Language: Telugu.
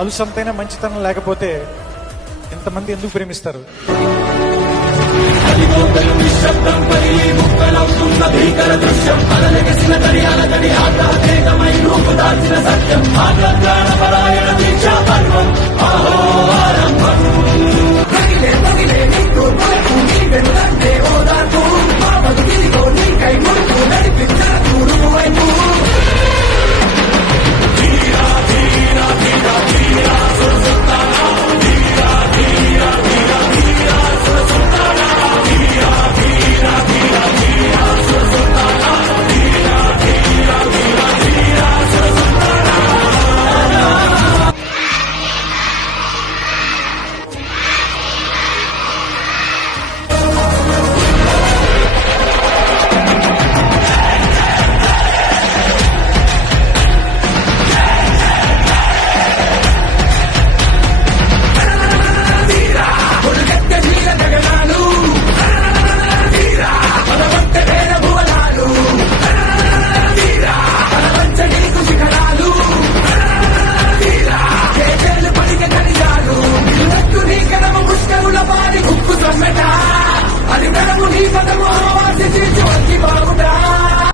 అలుసంతైనా మంచితనం లేకపోతే ఇంతమంది ఎందుకు ప్రేమిస్తారు? దృశ్యం ముక్కుని కడమ ముష్కరుల వారి